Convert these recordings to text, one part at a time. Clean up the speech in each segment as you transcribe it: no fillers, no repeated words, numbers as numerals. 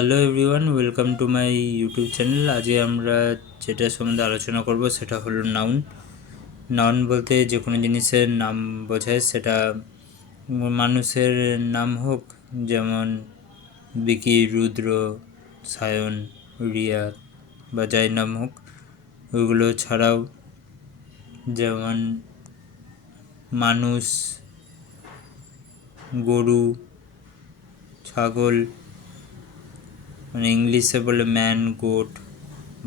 Hello everyone, welcome to my YouTube channel. আজকে আমরা যেটা সম্বন্ধে আলোচনা করব সেটা হলো নাউন। নাউন বলতে যে কোনো জিনিসের নাম বোঝায়, সেটা মানুষের নাম হোক, যেমন বিকি, রুদ্র, সায়ন, রিয়া বা যাই নাম হোক। ওইগুলো ছাড়াও যেমন মানুষ, গরু, ছাগল, মানে ইংলিশে বলে ম্যান, গোট,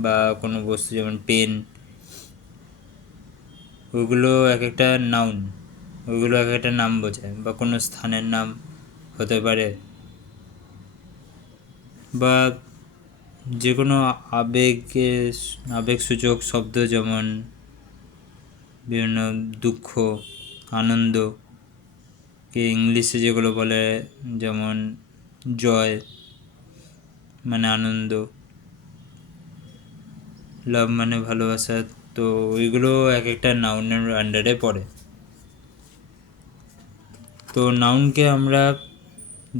বা কোনো বস্তু যেমন পেন, ওইগুলো এক একটা নাউন, ওইগুলো এক একটা নাম বোঝায়। বা কোনো স্থানের নাম হতে পারে, বা যে কোনো আবেগসূচক শব্দ, যেমন বিভিন্ন দুঃখ, আনন্দকে ইংলিশে যেগুলো বলে, যেমন জয় মানে আনন্দ, লাভ মানে ভালোবাসা। তো ওইগুলো এক একটা নাউনের আন্ডারে পড়ে। তো নাউনকে আমরা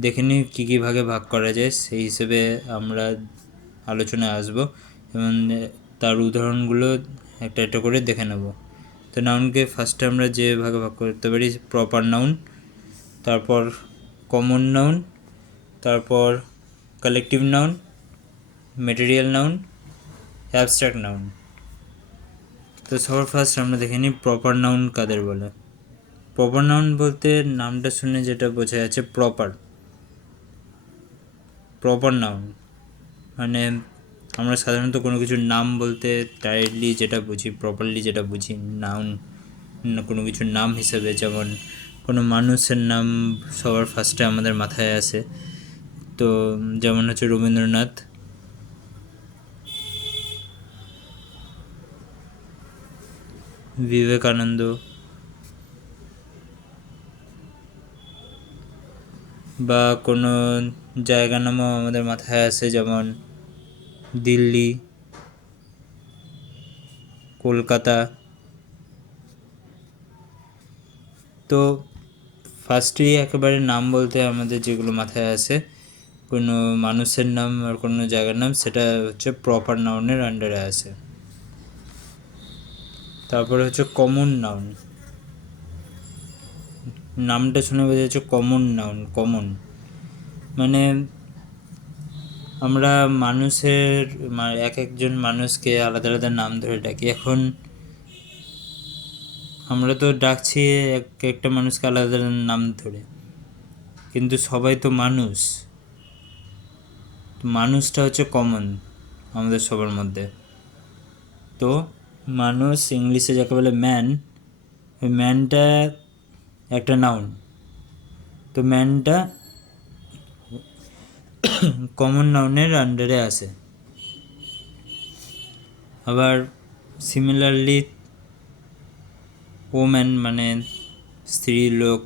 দেখে নিই কী কী ভাগে ভাগ করা যায়, সেই হিসেবে আমরা আলোচনায় আসবো এবং তার উদাহরণগুলো একটা একটা করে দেখে নেব। তো নাউনকে ফার্স্টে আমরা যে ভাগে ভাগ করতে পারি, প্রপার নাউন, তারপর কমন নাউন, তারপর collective noun, material noun, abstract noun. তো সবার ফার্স্ট আমরা দেখে নিই প্রপার নাউন কাদের বলে। প্রপার নাউন বলতে নামটা শুনে যেটা বোঝা যাচ্ছে প্রপার নাউন মানে আমরা সাধারণত কোনো কিছুর নাম বলতে ডাইরেক্টলি যেটা বুঝি, প্রপারলি যেটা বুঝি নাউন, কোনো কিছুর নাম হিসেবে, যেমন কোনো মানুষের নাম সবার ফার্স্টে আমাদের মাথায় আসে। তো যেমন হচ্ছে রবীন্দ্রনাথ, বিবেকানন্দ, বা কোনো জায়গার নামও আমাদের মাথায় আসে, যেমন দিল্লি, কলকাতা। তো ফার্স্টেই একেবারে নাম বলতে আমাদের যেগুলো মাথায় আসে, কোনো মানুষের নাম আর কোনো জায়গার নাম, সেটা হচ্ছে প্রপার নাউনের আন্ডারে আসে। তারপরে হচ্ছে কমন নাউন। নামটা শুনে বোঝা যাচ্ছে কমন নাউন। কমন মানে আমরা মানুষের এক একজন মানুষকে আলাদা আলাদা নাম ধরে ডাকি। এখন আমরা তো ডাকছি এক একটা মানুষকে আলাদা আলাদা নাম ধরে, কিন্তু সবাই তো মানুষ। মানুষটা হচ্ছে কমন আমাদের সবার মধ্যে। তো মানুষ ইংলিশে যাকে বলে ম্যান, ওই ম্যানটা একটা নাউন। তো ম্যানটা কমন নাউনের আন্ডারে আসে। আবার সিমিলারলি ওম্যান মানে স্ত্রী লোক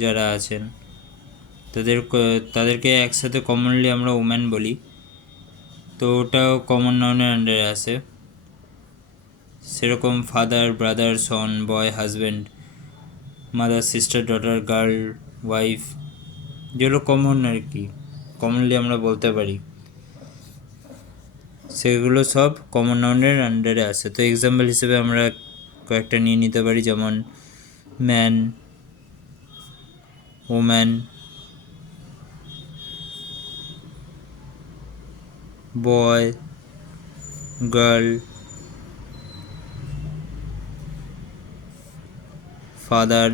যারা আছেন, তাদেরকে একসাথে কমনলি আমরা ওম্যান বলি। তো ওটাও কমন নাউনের আন্ডারে আসে। সেরকম father, brother, son, boy, husband, mother, sister, daughter, girl, wife, যেগুলো কমন আর কি, কমনলি আমরা বলতে পারি, সেগুলো সব কমন নাউনের আন্ডারে আসে। তো এক্সাম্পল হিসেবে আমরা কয়েকটা নিয়ে নিতে পারি, যেমন ম্যান, ওম্যান, বয়, গার্ল, ফাদার।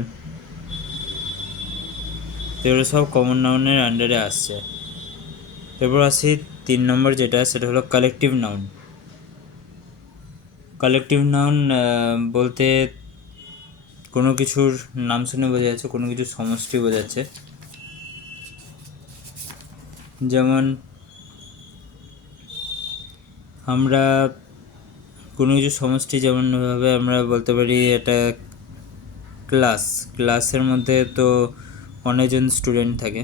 এগুলো সব কমন নাউনের আন্ডারে আসছে। এরপর আসি 3 নম্বর যেটা, সেটা হলো কালেকটিভ নাউন। কালেকটিভ নাউন বলতে কোনো কিছুর নাম শুনে বোঝা যাচ্ছে কোনো কিছু সমষ্টি বোঝাচ্ছে। যেমন আমরা কোনো কিছু সমষ্টি যেমনভাবে আমরা বলতে পারি একটা ক্লাসের মধ্যে তো অনেকজন স্টুডেন্ট থাকে,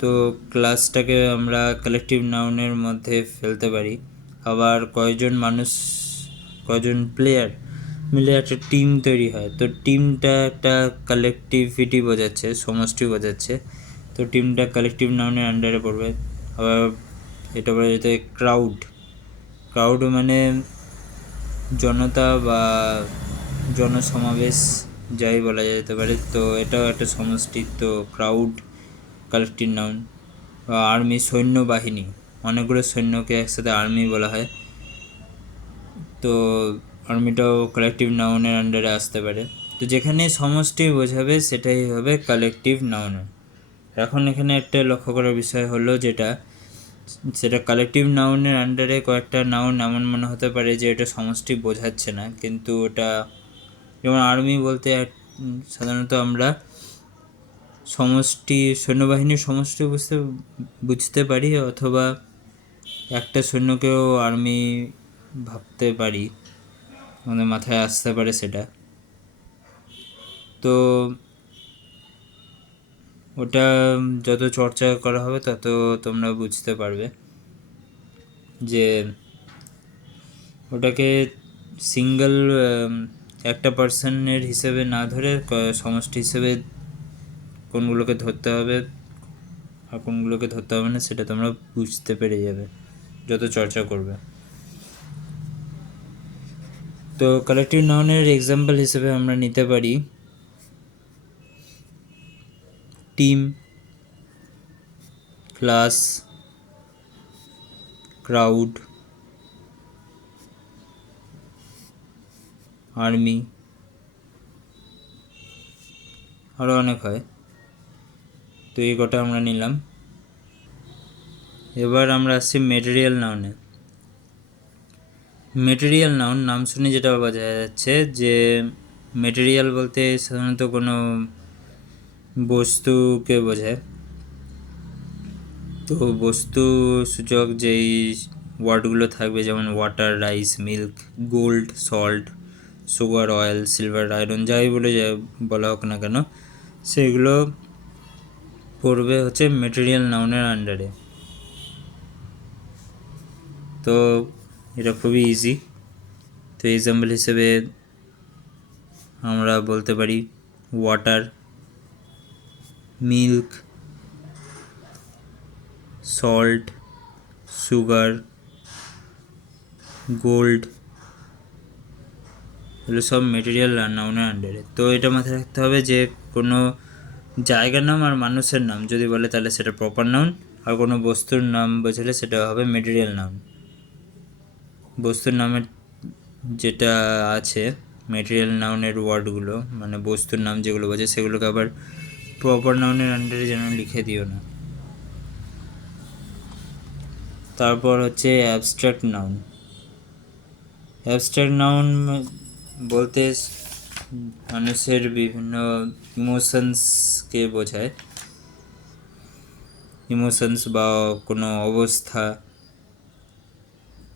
তো ক্লাসটাকে আমরা কালেকটিভ নাউনের মধ্যে ফেলতে পারি। আবার কয়জন প্লেয়ার মিলে একটা টিম তৈরি হয়, তো টিমটা একটা কালেকটিভিটি বোঝাচ্ছে, সমষ্টি বোঝাচ্ছে। তো টিমটা কালেকটিভ নাউনের আন্ডারে পড়বে। আবার এটা বলা যেতে ক্রাউড। ক্রাউড মানে জনতা বা জনসমাবেশ যাই বলা যেতে পারে। তো এটাও একটা সমষ্টি, তো ক্রাউড কালেকটিভ নাউন। বা আর্মি, সৈন্যবাহিনী, অনেকগুলো সৈন্যকে একসাথে আর্মি বলা হয়, তো আর্মিটাও কালেকটিভ নাউনের আন্ডারে আসতে পারে। তো যেখানে সমষ্টি বোঝাবে সেটাই হবে কালেকটিভ নাউন। এখন এখানে একটা লক্ষ্য করার বিষয় হলো সেটা কালেকটিভ নাউনের আন্ডারে কয়েকটা নাউন এমন মনে হতে পারে যে এটা সমষ্টি বোঝাচ্ছে না, কিন্তু ওটা যেমন আর্মি বলতে সাধারণত আমরা সমষ্টি, সৈন্যবাহিনীর সমষ্টি বুঝতে পারি, অথবা একটা সৈন্যকেও আর্মি ভাবতে পারি, আমাদের মাথায় আসতে পারে সেটা। তো ওটা যত চর্চা করা হবে তত তোমরা বুঝতে পারবে যে ওটাকে সিঙ্গেল একটা পার্সনের হিসেবে না ধরে সমষ্টি হিসেবে কোনগুলোকে ধরতে হবে আর কোনগুলোকে ধরতে হবে না সেটা তোমরা বুঝতে পেরে যাবে যত চর্চা করবে। তো কালেকটিভ নাউনের এক্সাম্পল হিসেবে আমরা নিতে পারি টিম, ক্লাস, ক্রাউড, আর্মি, আরও অনেক হয়। তো এই কটা আমরা নিলাম। এবার আমরা আসছি মেটেরিয়াল নাউনে। মেটেরিয়াল নাউন নাম শুনে যেটা বোঝা যাচ্ছে যে মেটেরিয়াল বলতে সাধারণত কোনো বস্তুকে বোঝায়। তো বস্তু সূচক যেই ওয়ার্ডগুলো থাকবে, যেমন water, rice, milk, gold, salt, sugar, oil, silver, iron, যাই বলা হোক না কেন, সেগুলো পড়বে হচ্ছে মেটেরিয়াল নাউনের আন্ডারে। তো এটা খুবই ইজি। তো এক্সাম্পল হিসেবে আমরা বলতে পারি water, milk, salt, sugar, gold, এগুলো সব মেটেরিয়াল নাউনের আন্ডারে। তো এটা মাথায় রাখতে হবে যে কোনো জায়গার নাম আর মানুষের নাম যদি বলে তাহলে সেটা প্রপার নাউন, আর কোনো বস্তুর নাম বোঝালে সেটা হবে মেটেরিয়াল নাউন। বস্তুর নামের যেটা আছে মেটেরিয়াল নাউনের ওয়ার্ডগুলো, মানে বস্তুর নাম যেগুলো বোঝে সেগুলোকে আবার প্রপার নাউনের আন্ডারে যেন লিখে দিও না। তারপর হচ্ছে অ্যাবস্ট্রাক্ট নাউন। অ্যাবস্ট্রাক্ট নাউন বলতে মানুষের বিভিন্ন ইমোশনসকে বোঝায়, ইমোশনস বা কোনো অবস্থা,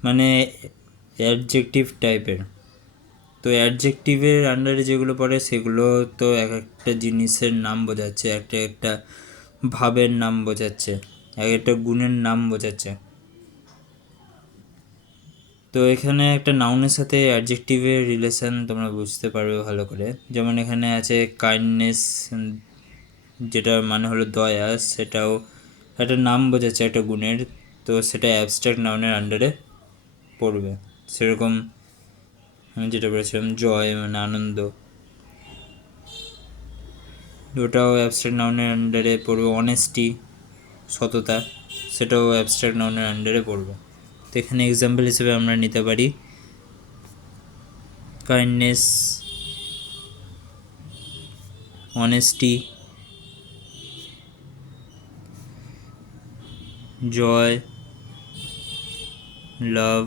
মানে অ্যাডজেক্টিভ টাইপের। তো অ্যাডজেক্টিভের আন্ডারে যেগুলো পড়ে সেগুলো তো এক একটা জিনিসের নাম বোঝাচ্ছে, একটা একটা ভাবের নাম বোঝাচ্ছে, এক একটা গুণের নাম বোঝাচ্ছে। তো এখানে একটা নাউনের সাথে অ্যাডজেক্টিভের রিলেশন তোমরা বুঝতে পারবে ভালো করে। যেমন এখানে আছে কাইন্ডনেস, যেটা মানে হলো দয়া, সেটাও একটা নাম বোঝাচ্ছে একটা গুণের, তো সেটা অ্যাবস্ট্রাক্ট নাউনের আন্ডারে পড়বে। সেরকম আমি যেটা বলেছিলাম জয় মানে আনন্দ, ওটাও অ্যাবস্ট্রাক্ট নাউনের আন্ডারে পড়বে। অনেস্টি, সততা, সেটাও অ্যাবস্ট্রাক্ট নাউনের আন্ডারে পড়বে। তো এখানে এক্সাম্পল হিসেবে আমরা নিতে পারি কাইন্ডনেস, অনেস্টি, জয়, লাভ,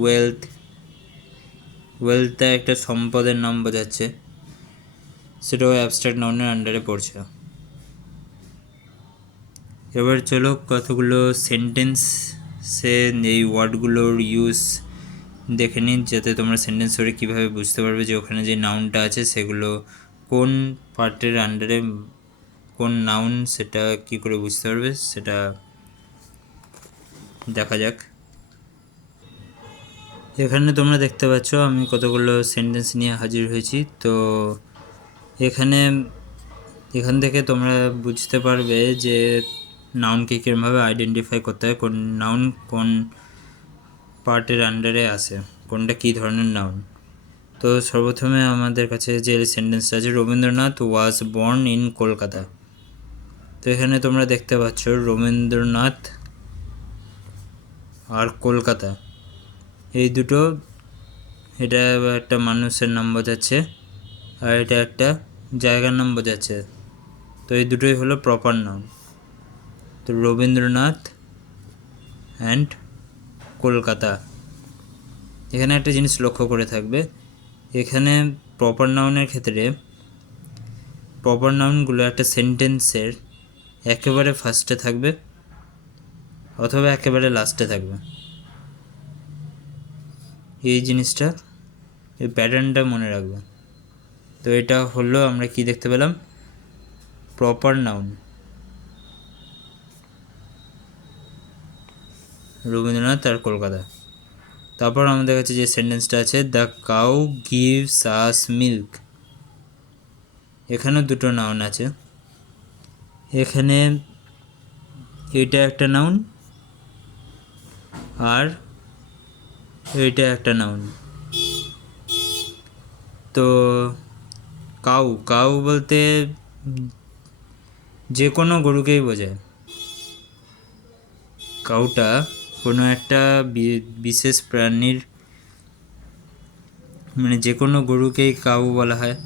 ওয়েলথ। ওয়েলথটা একটা সম্পদের নাম বোঝাচ্ছে, সেটাও অ্যাবস্ট্রাক্ট নাউনের আন্ডারে পড়ছে। এবার চলো কতগুলো সেন্টেন্সে এই ওয়ার্ডগুলোর ইউজ দেখে নিন, যাতে তোমরা সেন্টেন্স ধরে কীভাবে বুঝতে পারবে যে ওখানে যে নাউনটা আছে সেগুলো কোন পার্টের আন্ডারে কোন নাউন, সেটা কি করে বুঝতে পারবে সেটা দেখা যাক। এখানে তোমরা দেখতে পাচ্ছ আমি কতগুলো সেন্টেন্স নিয়ে হাজির হয়েছি। তো এখান থেকে তোমরা বুঝতে পারবে যে নাউনকে কীরকমভাবে আইডেন্টিফাই করতে হয়, কোন নাউন কোন পার্টের আন্ডারে আসে, কোনটা কী ধরনের নাউন। তো সর্বপ্রথমে আমাদের কাছে যে সেন্টেন্সটা আছে, Rabindranath was born in Kolkata. তো এখানে তোমরা দেখতে পাচ্ছ রবীন্দ্রনাথ আর কলকাতা এই দুটো, এটা একটা মানুষের নাম বোঝাচ্ছে আর এটা একটা জায়গার নাম বোঝাচ্ছে। তো এই দুটোই হলো প্রপার নাউন। তো রবীন্দ্রনাথ অ্যান্ড কলকাতা। এখানে একটা জিনিস লক্ষ্য করে থাকবে, এখানে প্রপার নাউনের ক্ষেত্রে প্রপার নাউনগুলো একটা সেন্টেন্সের একেবারে ফার্স্টে থাকবে অথবা একেবারে লাস্টে থাকবে। এই জিনিসটা, এই প্যাটার্নটা মনে রাখবে। তো এটা হলো আমরা কি দেখতে পেলাম, প্রপার নাউন রবীন্দ্রনাথ আর কলকাতা। তারপর আমাদের কাছে যে সেন্টেন্সটা আছে, the cow gives us milk. এখানেও দুটো নাউন আছে, এখানে এটা একটা নাউন আর এইটা একটা নাউন। তো কাউ কাউ বলতে যে কোনো গরুকেই বোঝায়। কাউটা কোনো একটা বিশেষ প্রাণীর, মানে যে কোনো গরুকেই কাউ বলা হয়।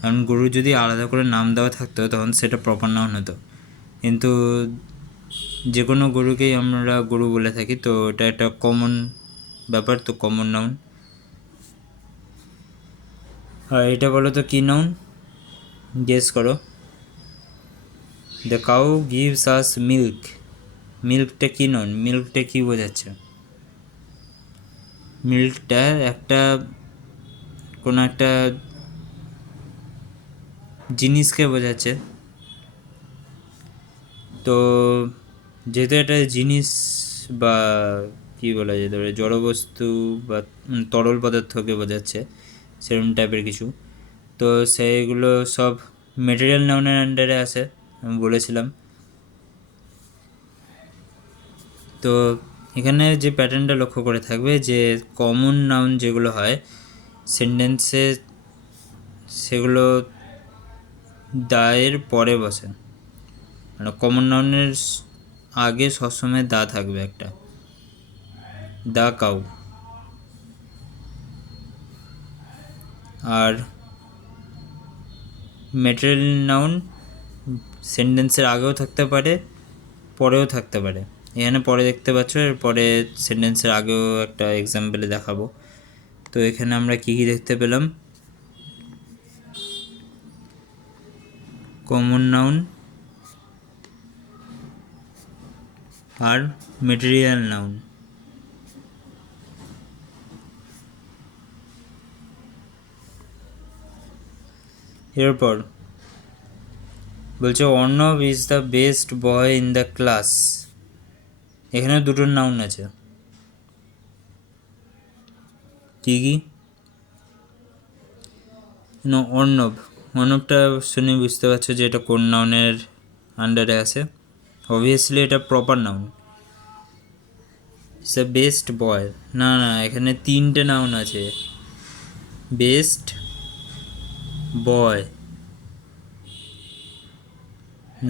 কারণ গরু যদি আলাদা করে নাম দেওয়া থাকতো তখন সেটা প্রপার নাউন হতো, কিন্তু যে কোনো গরুকেই আমরা গরু বলে থাকি, তো এটা একটা কমন ব্যাপার, তো কমন নাউন। আর এটা বলো তো কী নাউন, গেস করো। The cow gives us milk, মিল্কটা কী নাউন, মিল্কটা কী বোঝাচ্ছে? মিল্কটা একটা কোনো একটা জিনিসকে বোঝাচ্ছে। তো যেহেতু এটা জিনিস বা কী বলা যেতে পারে, জড়বস্তু বা তরল পদার্থকে বোঝাচ্ছে, সেরকম টাইপের কিছু। তো সেইগুলো সব মেটেরিয়াল নাউনের আন্ডারে আসে, আমি বলেছিলাম। তো এখানে যে প্যাটার্নটা লক্ষ্য করে থাকবে, যে কমন নাউন যেগুলো হয় সেন্টেন্সে, সেগুলো দায়ের পরে বসে, মানে কমন নাউনের আগে সবসময় দা থাকবে একটা, দা কাউ। আর ম্যাটেরিয়াল নাউন সেন্টেন্সের আগেও থাকতে পারে পরেও থাকতে পারে। এখানে পরে দেখতে পাচ্ছ, এরপরে সেন্টেন্সের আগেও একটা এক্সাম্পলে দেখাবো। তো এখানে আমরা কী কী দেখতে পেলাম, কমন নাউন আর ম্যাটেরিয়াল নাউন। এরপর বলছে Arnab is the best boy in the class. এখানে দুটো নাউন আছে, কী কী? অর্ণব, অর্ণবটা শুনে বুঝতে পারছো যে এটা কোন নাউনের আন্ডারে আছে। অবভিয়াসলি এটা proper noun. It's a best boy, না না, এখানে তিনটে নাউন আছে, বেস্ট বয়,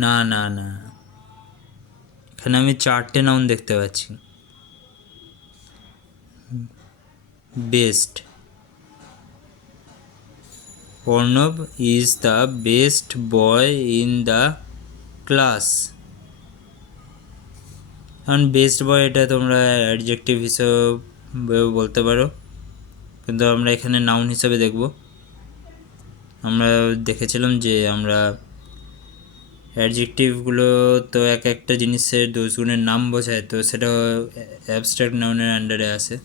না না না, এখানে আমি চারটে নাউন দেখতে পাচ্ছি। Best, Arnab is the best boy in the class. কারণ বেস্ট বয় এটা তোমরা অ্যাডজেক্টিভ হিসেবে বলতে পারো, কিন্তু আমরা এখানে নাউন হিসেবে দেখব। আমরা দেখেছিলাম যে আমরা অ্যাডজেক্টিভগুলো তো এক একটা জিনিসের দোষগুণের নাম বোঝায়, তো সেটা অ্যাবস্ট্রাক্ট নাউনের আন্ডারে আসে।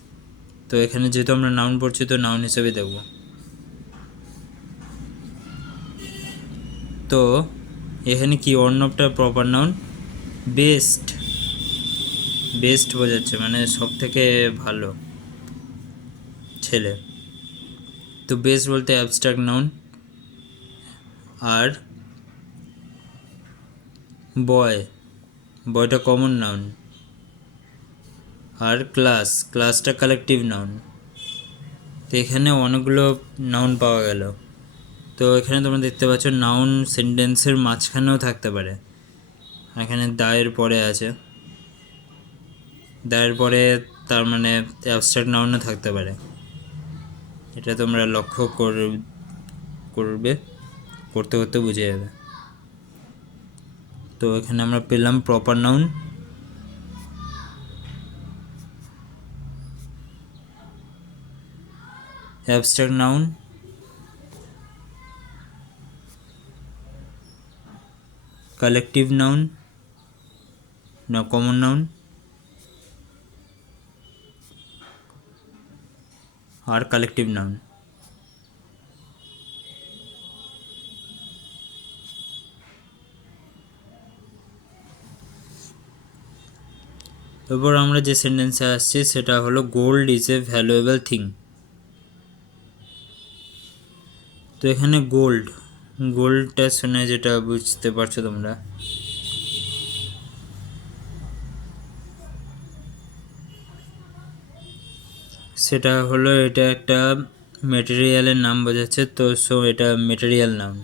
তো এখানে যেহেতু আমরা নাউন পড়ছি, তো নাউন হিসেবে দেখব। তো এখানে কি অর্ণবটা প্রপার নাউন, বেস্ট, বেস্ট বোঝাচ্ছে মানে সব থেকে ভালো ছেলে। তো বেস্ট বলতে অ্যাবস্ট্রাক্ট নাউন, আর বয়, বয়টা কমন নাউন। আর ক্লাসটা কালেকটিভ নাউন। তো এখানে অনেকগুলো নাউন পাওয়া গেল। তো এখানে তোমরা দেখতে পাচ্ছ নাউন সেন্টেন্সের মাঝখানেও থাকতে পারে। এখানে দায়ের পরে আছে, দায়ের পরে তার মানে অ্যাবস্ট্রাক্ট নাউনও থাকতে পারে। এটা তোমরা লক্ষ্য করবে, করতে করতে বুঝে যাবে। তো এখানে আমরা পেলাম proper noun, abstract noun, collective noun না কমন নাউন, আর কালেকটিভ নাউন। এরপর আমরা যে সেন্টেন্সে আসছি সেটা হলো gold is a valuable thing. তো এখানে গোল্ডটা শুনে যেটা বুঝতে পারছো তোমরা, সেটা হলো এটা একটা মেটেরিয়ালের নাম বোঝাচ্ছে। তো সো এটা মেটেরিয়াল নাউন।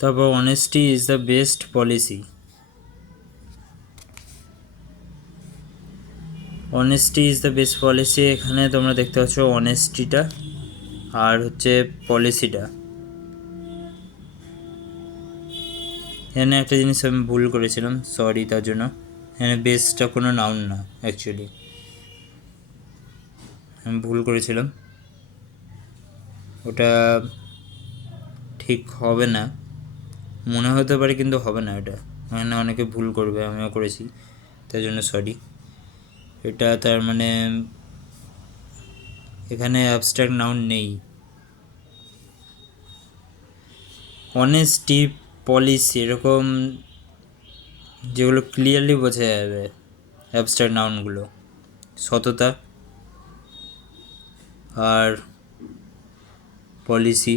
তারপর honesty is the best policy. Honesty is the best policy, এখানে তোমরা দেখতে পাচ্ছ অনেস্টিটা আর হচ্ছে পলিসিটা। এখানে একটা জিনিস আমি ভুল করেছিলাম, সরি তার জন্য। এখানে বেস্টটা কোনো নাউন না, অ্যাকচুয়ালি আমি ভুল করেছিলাম, ওটা ঠিক হবে না, মনে হতে পারে কিন্তু হবে না। এটা এখানে অনেকে ভুল করবে, আমিও করেছি, তার জন্য সরি। এটা তার মানে এখানে অ্যাবস্ট্রাক্ট নাউন নেই। অনেস্টি, পলিসি এরকম যেগুলো ক্লিয়ারলি বোঝা যাবে অ্যাবস্ট্রাক্ট নাউনগুলো, সততা আর পলিসি,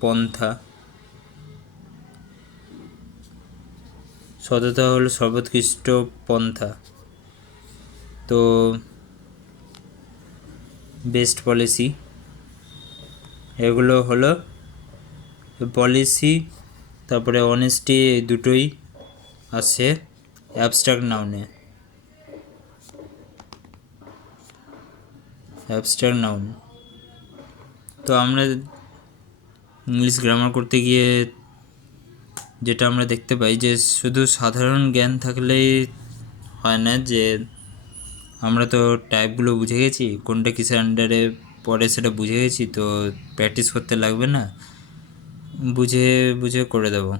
পন্থা। সততা হলো সর্বোৎকৃষ্ট পন্থা। তো বেস্ট পলিসি এগুলো হলো পলিসি, তারপরে অনেস্টি, এই দুটোই আছে অ্যাবস্ট্রাক্ট নাউনে। Abstract noun. তো আমরা ইংলিশ গ্রামার করতে গিয়ে যেটা আমরা দেখতে পাই যে শুধু সাধারণ জ্ঞান থাকলেই হয় না, যে আমরা তো টাইপগুলো বুঝে গেছি, কোনটা কিসের আন্ডারে পড়ে সেটা বুঝে গেছি, তো প্র্যাকটিস করতে লাগবে না, বুঝে বুঝে করে দেবো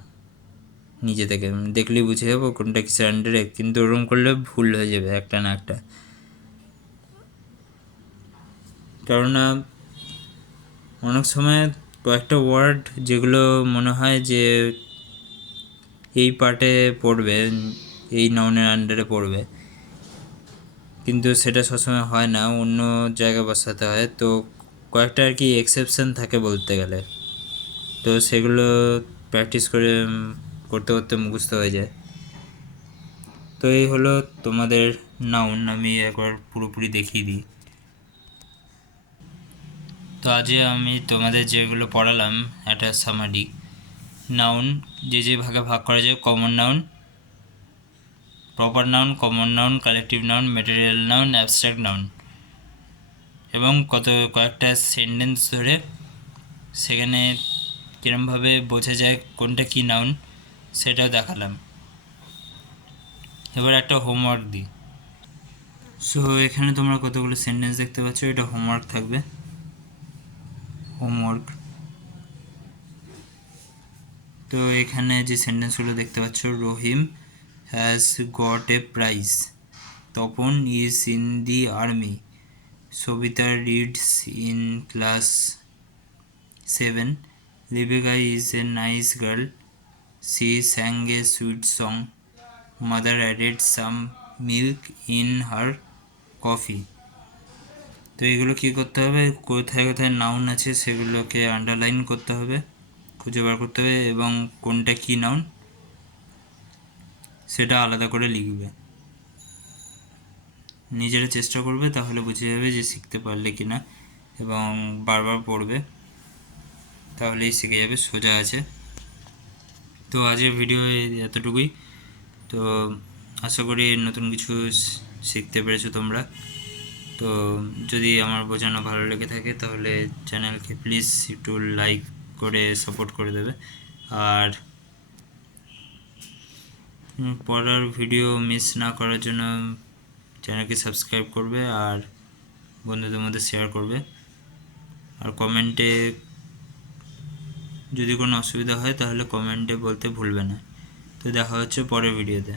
নিজে থেকে, দেখলেই বুঝে যাবো কোনটা কিসের আন্ডারে। কিন্তু ওরকম করলে ভুল হয়ে যাবে একটা না একটা, কেননা অনেক সময় কয়েকটা ওয়ার্ড যেগুলো মনে হয় যে এই পার্টে পড়বে, এই নাউনের আন্ডারে পড়বে, কিন্তু সেটা সবসময় হয় না, অন্য জায়গায় বসাতে হয়। তো কয়েকটা আর কি এক্সেপশন থাকে বলতে গেলে, তো সেগুলো প্র্যাকটিস করে করতে করতে মুখস্থ হয়ে যায়। তো এই হলো তোমাদের নাউন, আমি একবার পুরোপুরি দেখিয়ে দিই। তো আজ আমি তোমাদের যেগুলো পড়ালাম একটা সামারি। নাউন যে ভাগে ভাগ করা যায়, common noun, proper noun, common noun, collective noun, material noun, abstract noun, এবং কয়েকটা সেন্টেন্স ধরে সেখানে কীরমভাবে বোঝা যায় কোনটা কী নাউন সেটাও দেখালাম। এবার একটা হোমওয়ার্ক দিই। সো এখানে তোমরা কতগুলো সেন্টেন্স দেখতে পাচ্ছ, এটা হোমওয়ার্ক থাকবে। হোমওয়ার্ক, তো এখানে যে সেন্টেন্সগুলো দেখতে পাচ্ছ, Rahim has got a prize, Tapan is in the army, Sabita reads in class 7. Rebecca is a nice girl. She sang a sweet song. Mother added some milk in her coffee. তো এগুলো কী করতে হবে, কোথায় কোথায় নাউন আছে সেগুলোকে আন্ডারলাইন করতে হবে, খুঁজে বার করতে হবে, এবং কোনটা কী নাউন সেটা আলাদা করে লিখবে। নিজেরা চেষ্টা করবে, তাহলে বুঝে যাবে যে শিখতে পারলে কি না, এবং বারবার পড়বে, তাহলেই শিখে যাবে, সোজা আছে। তো আজকের ভিডিও এতটুকুই। তো আশা করি নতুন কিছু শিখতে পেরেছো তোমরা। তো যদি আমার বোঝানো ভালো লেগে থাকে তাহলে চ্যানেলকে প্লিজ একটু লাইক করে সাপোর্ট করে দেবে, আর পড়ার ভিডিও মিস না করার জন্য চ্যানেলকে সাবস্ক্রাইব করবে আর বন্ধুদের মধ্যে শেয়ার করবে। আর কমেন্টে যদি কোনো অসুবিধা হয় তাহলে কমেন্টে বলতে ভুলবে না। তো দেখা হচ্ছে পরের ভিডিওতে।